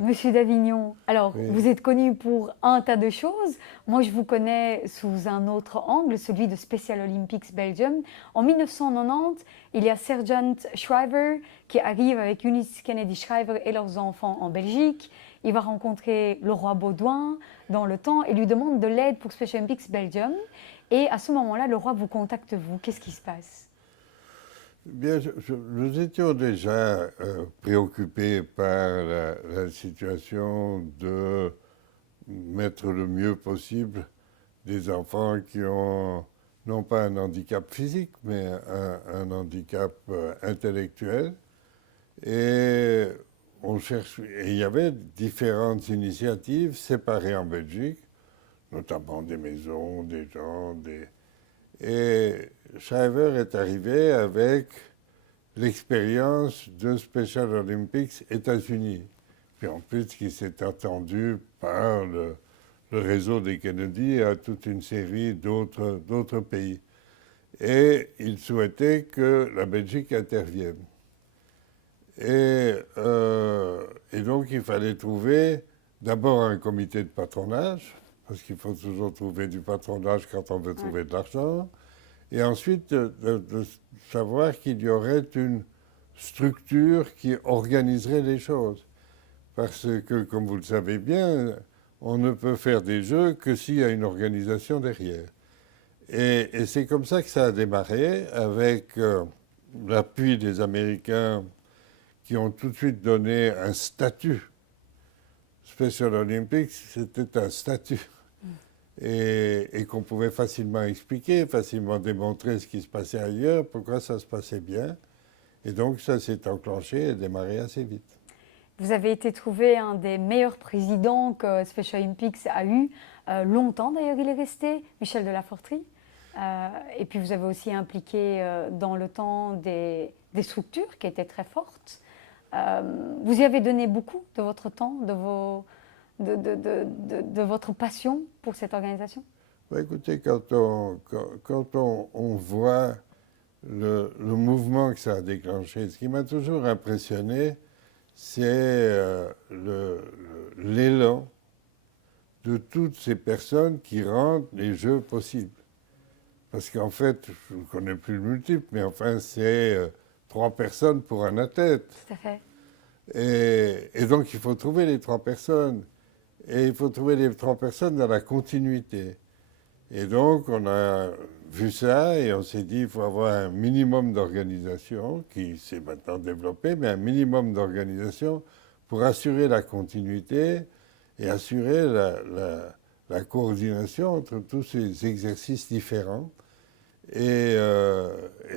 Monsieur d'Avignon, alors Oui, vous êtes connu pour un tas de choses. Moi, je vous connais sous un autre angle, celui de Special Olympics Belgium. En 1990, il y a Sergeant Shriver qui arrive avec Eunice Kennedy Shriver et leurs enfants en Belgique. Il va rencontrer le roi Baudouin dans le temps et lui demande de l'aide pour Special Olympics Belgium. Et à ce moment-là, le roi vous contacte, vous. Qu'est-ce qui se passe? bien, nous étions déjà préoccupés par la situation de mettre le mieux possible des enfants qui ont non pas un handicap physique, mais un handicap intellectuel. Et on cherche, et il y avait différentes initiatives séparées en Belgique, notamment des maisons, des gens, des... Et Shriver est arrivé avec l'expérience de Special Olympics États-Unis. Puis en plus, qui s'est attendu par le réseau des Kennedy à toute une série d'autres pays. Et il souhaitait que la Belgique intervienne. Et donc, il fallait trouver d'abord un comité de patronage, parce qu'il faut toujours trouver du patronage quand on veut trouver de l'argent, et ensuite de savoir qu'il y aurait une structure qui organiserait les choses. Parce que, comme vous le savez bien, on ne peut faire des jeux que s'il y a une organisation derrière. Et c'est comme ça que ça a démarré, avec l'appui des Américains qui ont tout de suite donné un statut. Special Olympics, c'était un statut. Et qu'on pouvait facilement expliquer, facilement démontrer ce qui se passait ailleurs, pourquoi ça se passait bien. Et donc ça s'est enclenché et démarré assez vite. Vous avez été trouvé un des meilleurs présidents que Special Olympics a eu. Longtemps d'ailleurs il est resté, Michel Delafortrie. Et puis vous avez aussi impliqué dans le temps des structures qui étaient très fortes. Vous y avez donné beaucoup de votre temps, de votre passion pour cette organisation? Bah, écoutez, quand on voit le mouvement que ça a déclenché, ce qui m'a toujours impressionné, c'est l'élan de toutes ces personnes qui rendent les jeux possibles. Parce qu'en fait, je ne connais plus le multiple, mais enfin, c'est 3 personnes pour un athlète. Tout à fait. Et donc, il faut trouver les 3 personnes. Et il faut trouver les 3 personnes dans la continuité. Et donc, on a vu ça et on s'est dit qu'il faut avoir un minimum d'organisation qui s'est maintenant développé, mais un minimum d'organisation pour assurer la continuité et assurer la coordination entre tous ces exercices différents. Et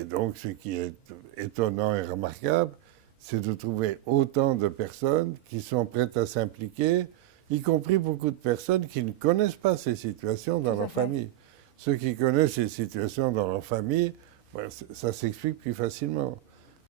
donc, ce qui est étonnant et remarquable, c'est de trouver autant de personnes qui sont prêtes à s'impliquer, y compris beaucoup de personnes qui ne connaissent pas ces situations dans leur famille. Ceux qui connaissent ces situations dans leur famille, ben, ça s'explique plus facilement.